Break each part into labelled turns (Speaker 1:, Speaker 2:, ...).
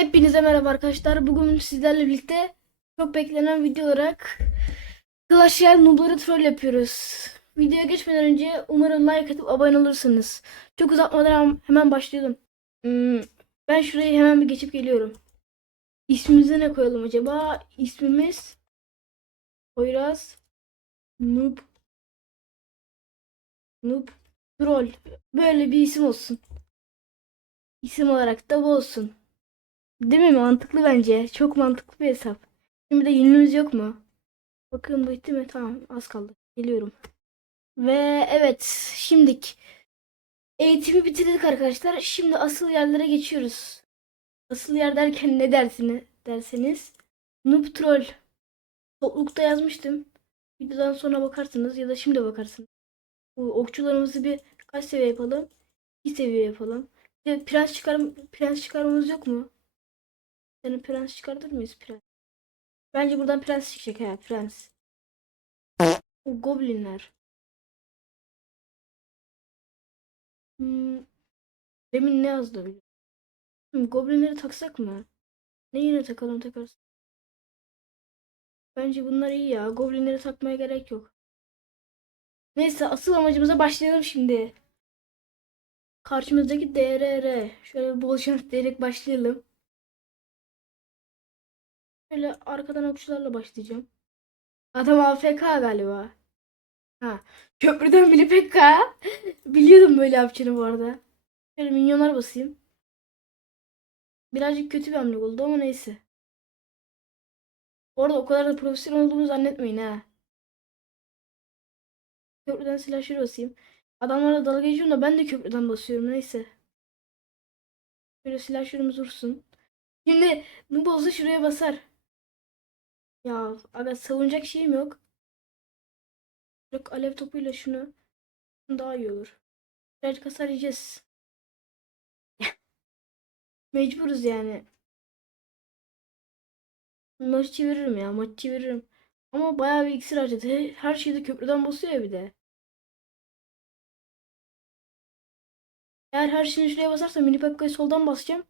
Speaker 1: Hepinize merhaba arkadaşlar. Bugün sizlerle birlikte çok beklenen video olarak Clash Royale noob'ları troll yapıyoruz. Videoya geçmeden önce umarım like atıp abone olursunuz. Çok uzatmadan hemen başlayalım. Hmm, ben şurayı hemen bir geçip geliyorum. İsmimize ne koyalım acaba? İsmimiz Poyraz Noob Noob Troll. Böyle bir isim olsun. İsim olarak da bu olsun. Değil mi? Mantıklı bence. Çok mantıklı bir hesap. Şimdi de yünümüz yok mu? Bakın bitti mi? Tamam az kaldı. Geliyorum. Ve evet şimdik eğitimi bitirdik arkadaşlar. Şimdi asıl yerlere geçiyoruz. Asıl yer derken ne dersiniz derseniz Noob Troll. Toplulukta yazmıştım. Videodan sonra bakarsınız ya da şimdi bakarsınız. Bu okçularımızı bir kaç seviye yapalım? 2 seviye yapalım. Bir prens çıkar prens çıkarmamız yok mu? Yani prens çıkartır mıyız prens? Bence buradan prens çıkacak ha prens. O goblinler. Hmm. Demin ne yazdı biliyor hmm, Goblinleri taksak mı? Ne yine takalım takarız. Bence bunlar iyi ya. Goblinleri takmaya gerek yok. Neyse asıl amacımıza başlayalım şimdi. Karşımızdaki DRR. Şöyle bol şans diyerek başlayalım. Şöyle arkadan okçularla başlayacağım. Adam AFK galiba. Ha. Köprüden bile PK. Biliyordum böyle yapacağını bu arada. Şöyle minyonlar basayım. Birazcık kötü bir hamle oldu ama neyse. Bu arada o kadar da profesyonel olduğumu zannetmeyin ha. Köprüden silahşır basayım. Adamlara dalga geçiyorum da ben de köprüden basıyorum neyse. Şöyle silahşırımız vursun. Şimdi olsa şuraya basar. Ya aga savunacak şeyim yok. Yok alev topuyla şunu daha iyi olur. Birazcık hasar. Mecburuz yani. Maçı çeviririm ya maçı çeviririm. Ama bayağı bir iksir harcadı. He- Her şeyde köprüden basıyor ya bir de. Eğer her şeyini şuraya basarsam mini Pekka'yı soldan basacağım.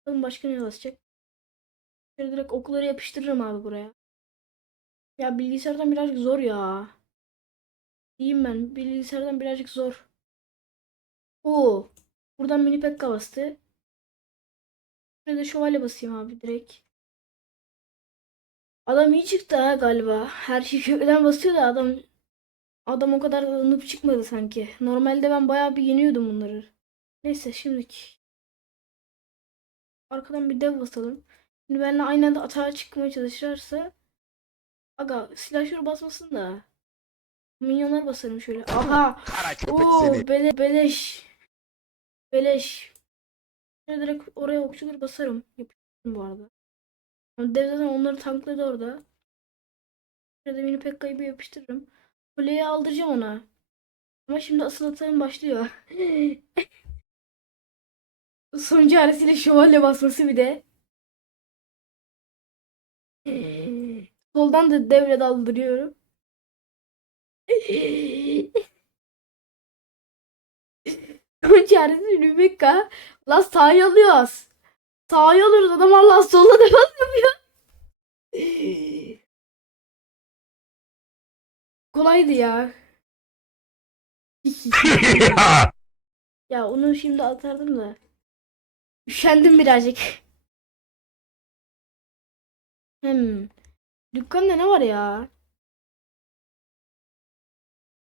Speaker 1: Bakalım başka ne basacak. Şöyle direkt okları yapıştırırım abi buraya. Ya bilgisayardan birazcık zor ya. Diyeyim ben. Bilgisayardan birazcık zor. Oo. Buradan mini pekka bastı. Şurada şövalye basayım abi direkt. Adam iyi çıktı ha galiba. Her şey köprüden basıyor da adam adam o kadar da noob çıkmadı sanki. Normalde ben bayağı bir yeniyordum bunları. Neyse şimdiki. Arkadan bir dev basalım. Şimdi benimle aynı anda atağa çıkmaya çalışırsa Aga silahşör basmasın da. Minyonlar basarım şöyle. Aha. Oo bele, beleş. Beleş. Şöyle direkt oraya okçuları basarım. Yapıyorum bu arada. Dev zaten onları tankladı orada. Şurada mini Pekka'yı bir yapıştırırım. Kuleyi aldıracağım ona. Ama şimdi asıl atağım başlıyor. Son çaresiyle şövalye basması bir de. Soldan da devre daldırıyorum. Son çaresi Rebecca. Lan sağa alıyoruz. Sağa alıyoruz adam Allah sola devam yapıyor. Kolaydı ya. ya onu şimdi atardım da. Üşendim birazcık. Hmm. Dükkanda ne var ya?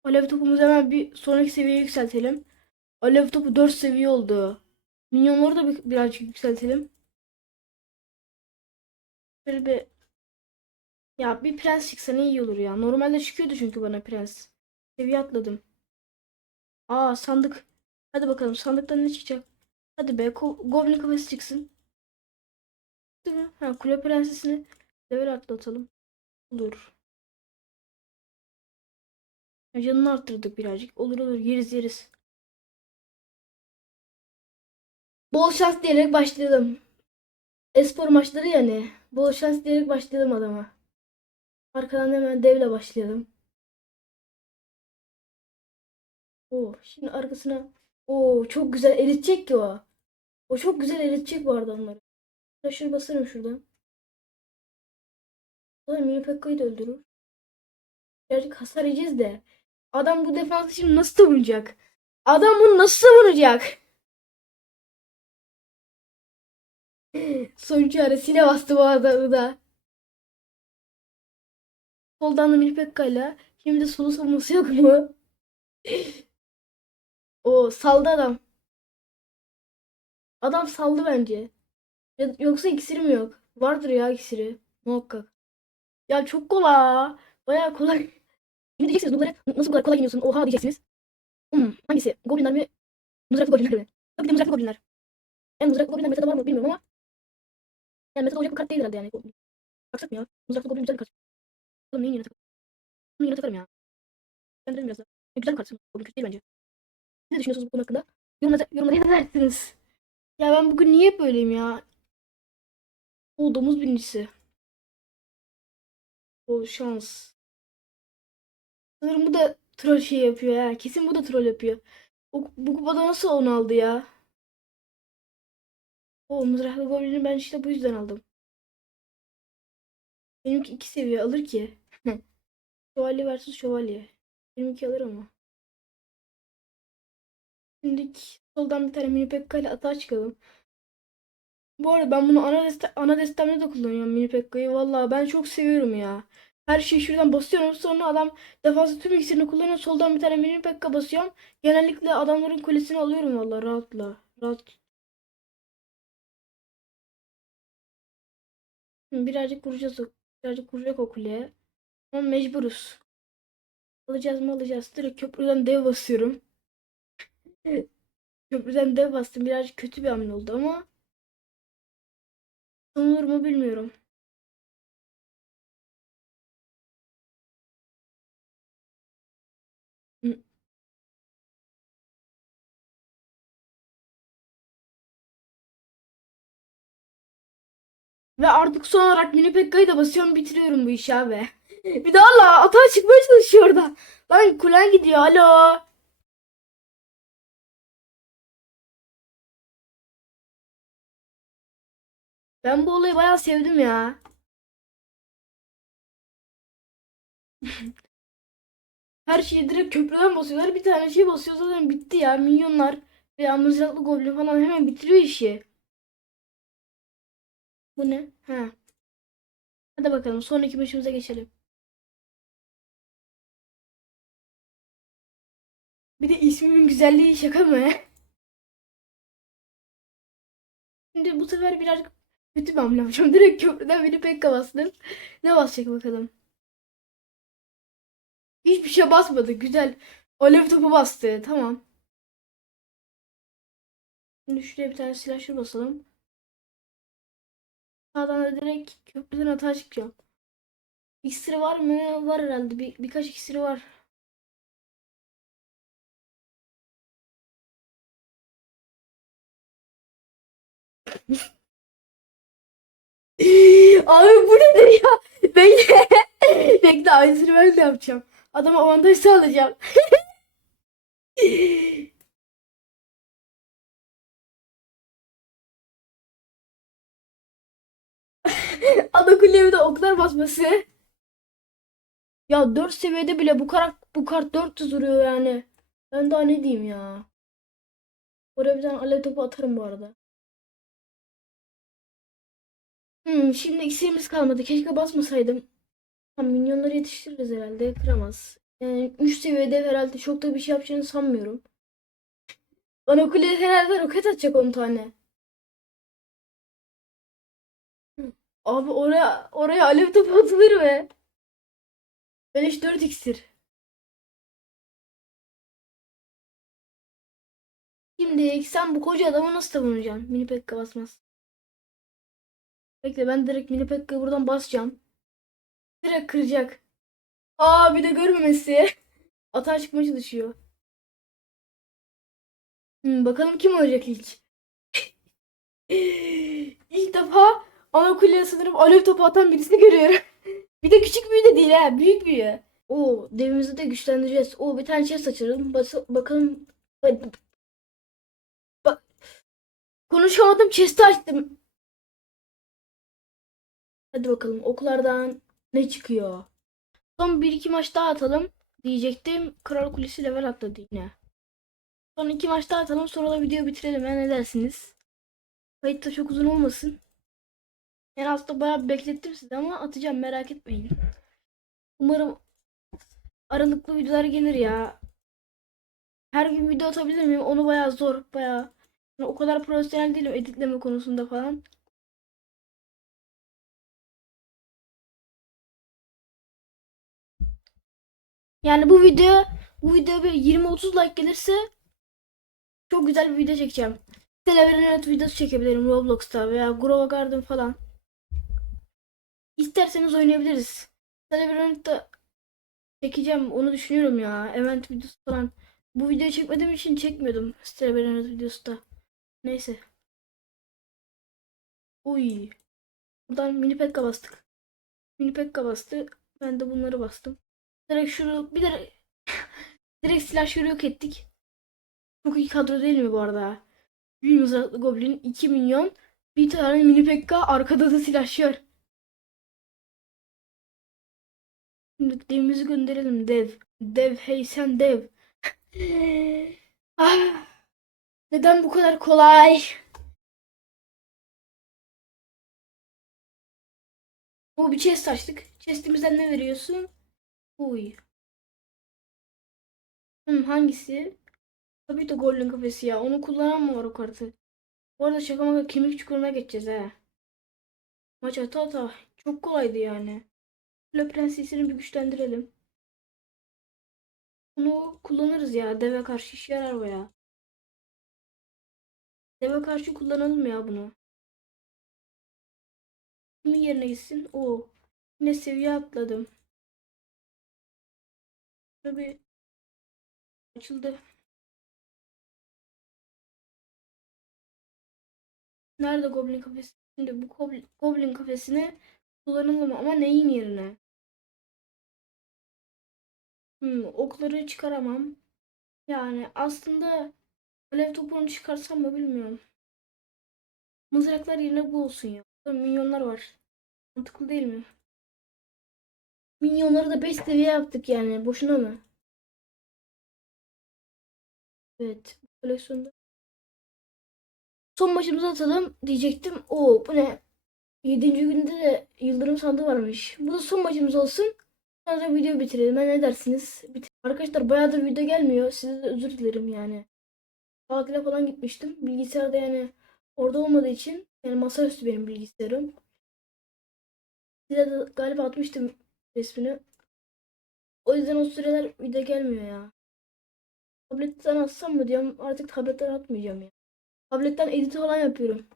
Speaker 1: Alev topumuzu hemen bir sonraki seviyeye yükseltelim. Alev topu 4 seviye oldu. Minyonları da bir, birazcık yükseltelim. Böyle bir ya bir prens çıksa ne iyi olur ya. Normalde çıkıyordu çünkü bana prens. Seviye atladım. Aa sandık. Hadi bakalım sandıktan ne çıkacak? Hadi be ko- Goblin kafesi çıksın. Değil mi? Ha kule prensesini level atlatalım. Olur. Canını arttırdık birazcık. Olur olur yeriz yeriz. Bol şans diyerek başlayalım. Espor maçları yani. Bol şans diyerek başlayalım adama. Arkadan hemen devle başlayalım. Oo, şimdi arkasına Oo çok güzel eritecek ki o. O çok güzel eritecek bu arada onları. Taşır basarım şuradan. Sonra Mini Pekka'yı da öldürür. Birazcık hasar yiyeceğiz de. Adam bu defansı şimdi nasıl savunacak? Adam bunu nasıl savunacak? Son çaresiyle bastı bu adamı da. Soldan da Mini Pekka'yla. Şimdi solu savunması yok mu? o saldı adam. Adam saldı bence. Yoksa iksiri mi yok? Vardır ya iksiri. Muhakkak. Ya çok kolay. Bayağı kolay. Şimdi diyeceksiniz bunları nasıl bu kadar kolay yeniyorsun? Oha diyeceksiniz. Hmm, hangisi? Goblinler mi? Mızraklı goblinler mi? Tabii ki de mızraklı goblinler. Yani mızraklı goblinler metada var mı bilmiyorum ama. Yani metada olacak bir kart değil herhalde yani. Baksak mı ya? Mızraklı goblin güzel bir kart. Oğlum neyin yerine takalım? Bunun yerine takarım ya. Ben dedim biraz da. Ya, güzel bir kart. Goblin kötü değil bence. Ne düşünüyorsunuz bu konu hakkında? Yorumlara, yorumlara yazarsınız. Ya ben bugün niye böyleyim ya? O domuz birincisi. Bol şans. Sanırım bu da troll şey yapıyor ya. Kesin bu da troll yapıyor. O, bu kupada nasıl onu aldı ya? O mızraklı goblini ben işte bu yüzden aldım. Benimki iki seviye alır ki. şövalye versus şövalye. Benimki alır ama. Şimdi soldan bir tane mini pekka ile atağa çıkalım. Bu arada ben bunu ana, deste ana destemde de kullanıyorum mini pekkayı. Vallahi ben çok seviyorum ya. Her şeyi şuradan basıyorum. Sonra adam defansı tüm iksirini kullanıyor. Soldan bir tane mini pekka basıyorum. Genellikle adamların kulesini alıyorum vallahi rahatla. Rahat. Birazcık vuracağız. Birazcık vuracak o kuleye. Ama mecburuz. Alacağız mı alacağız. Direkt köprüden dev basıyorum. Köprüden dev bastım. Birazcık kötü bir hamle oldu ama. Olur mu bilmiyorum. Ve artık son olarak mini pekkayı da basıyorum bitiriyorum bu işi abi. Bir daha la atağa çıkmaya çalışıyor orada. Lan kulen gidiyor alo. Ben bu olayı bayağı sevdim ya. Her şeyi direkt köprüden basıyorlar. Bir tane şey basıyor zaten bitti ya. Minyonlar ve mızraklı goblin falan hemen bitiriyor işi. Bu ne? Ha. Hadi bakalım sonraki maçımıza geçelim. Bir de ismimin güzelliği şaka mı? Şimdi bu sefer birazcık kötü bir hamle yapacağım. Direkt köprüden beni pekka bastım. Ne basacak bakalım. Hiçbir şey basmadı. Güzel. Alev topu bastı. Tamam. Şimdi şuraya bir tane slasher basalım. Sağdan da direkt köprüden atağa çıkacağım. İksiri var mı? Var herhalde. Bir, birkaç iksiri var. Abi bu nedir ya? Bekle. Bekle aynısını ben de yapacağım. Adama avantaj sağlayacağım. Ada kuleye de oklar basması. Ya 4 seviyede bile bu kart bu kart 400 vuruyor yani. Ben daha ne diyeyim ya. Oraya bir tane alev topu atarım bu arada. Hmm, şimdi iksirimiz kalmadı. Keşke basmasaydım. Tamam, minyonları yetiştiririz herhalde. Kıramaz. Yani 3 seviyede herhalde çok da bir şey yapacağını sanmıyorum. Bana kuleye herhalde roket atacak 10 tane. Abi oraya oraya alev topu atılır be. Beleş 4 iksir. Şimdi sen bu koca adamı nasıl savunacaksın? Mini pekka basmaz. Bekle ben direkt mini pekka'yı buradan basacağım. Direkt kıracak. Aa bir de görmemesi. Atağa çıkmaya çalışıyor. Hmm, bakalım kim olacak ilk. İlk defa ana kuleye sanırım alev topu atan birisini görüyorum. bir de küçük büyü de değil ha. Büyük büyü. Oo devimizi de güçlendireceğiz. Oo bir tane chest açalım. Bas bakalım. Ba- Konuşamadım chest'i açtım. Hadi bakalım oklardan ne çıkıyor. Son bir iki maç daha atalım diyecektim. Kral Kulesi level atladı yine. Son iki maç daha atalım sonra da videoyu bitirelim. Ya ne dersiniz? Kayıt da çok uzun olmasın. Yani aslında bayağı beklettim sizi ama atacağım merak etmeyin. Umarım aralıklı videolar gelir ya. Her gün video atabilir miyim? Onu bayağı zor. Bayağı. Yani o kadar profesyonel değilim editleme konusunda falan. Yani bu video bu video bir 20-30 like gelirse çok güzel bir video çekeceğim. Televizyonel videosu çekebilirim Roblox'ta veya Grova Garden falan. İsterseniz oynayabiliriz. Televizyonda çekeceğim onu düşünüyorum ya. Event videosu falan. Bu videoyu çekmediğim için çekmiyordum. Televizyonel videosu da. Neyse. Uy. Buradan mini pekka bastık. Mini pekka bastı. Ben de bunları bastım. Direkt şunu bir de direkt silahşörü yok ettik. Çok iyi kadro değil mi bu arada? Bir mızraklı goblin 2 milyon. Bir tane mini pekka arkada da silahşör. Şimdi devimizi gönderelim dev. Dev hey sen dev. ah, neden bu kadar kolay? Bu bir chest açtık. Chestimizden ne veriyorsun? Uy. Hmm, hangisi? Tabii de Golden kafesi ya. Onu kullanan mı var o kartı? Bu arada şaka maka kemik çukuruna geçeceğiz he. Maç ata ata. Çok kolaydı yani. Le prensesini bir güçlendirelim. Bunu kullanırız ya. Deve karşı işe yarar baya. Deve karşı kullanalım ya bunu. Kimin yerine gitsin? O. Yine seviye atladım. Tabii açıldı. Nerede Goblin kafesi? Şimdi bu Goblin, kafesini kullanalım ama neyin yerine? Hmm, okları çıkaramam. Yani aslında alev topunu çıkarsam mı bilmiyorum. Mızraklar yerine bu olsun ya. Minyonlar var. Mantıklı değil mi? Minyonları da 5 seviye yaptık yani. Boşuna mı? Evet. Koleksiyonda. Son maçımızı atalım diyecektim. Oo bu ne? 7. günde de yıldırım sandığı varmış. Bu da son maçımız olsun. Sonra video bitirelim. Ha, ne dersiniz? Bitir. Arkadaşlar bayağıdır video gelmiyor. Size de özür dilerim yani. Tatile falan gitmiştim. Bilgisayarda yani orada olmadığı için yani masaüstü benim bilgisayarım. Size de galiba atmıştım resmini. O yüzden o süreler video gelmiyor ya. Tabletten atsam mı diyorum. Artık tabletten atmayacağım ya. Tabletten edit falan yapıyorum.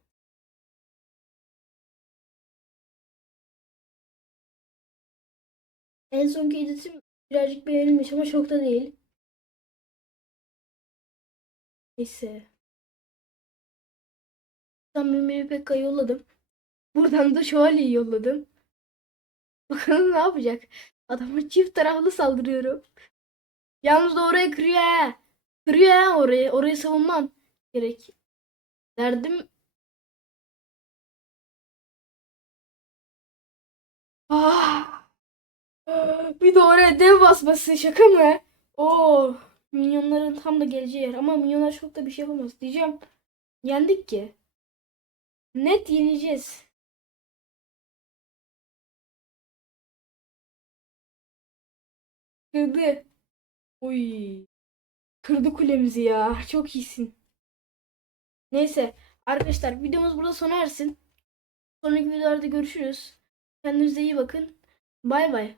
Speaker 1: En sonki editim birazcık beğenilmiş ama çok da değil. Neyse. Tam Mimiri Pekka yolladım. Buradan da Şövalye'yi yolladım. Bakalım ne yapacak. Adama çift taraflı saldırıyorum. Yalnız da orayı kırıyor ha. Kırıyor ha orayı. Orayı savunmam gerek. Derdim. Ah. Bir de oraya dev basması şaka mı? Oo. Minyonların tam da geleceği yer. Ama minyonlar çok da bir şey yapamaz. Diyeceğim. Yendik ki. Net yeneceğiz. Kırdı. Oy. Kırdı kulemizi ya. Çok iyisin. Neyse. Arkadaşlar videomuz burada sona ersin. Sonraki videolarda görüşürüz. Kendinize iyi bakın. Bay bay.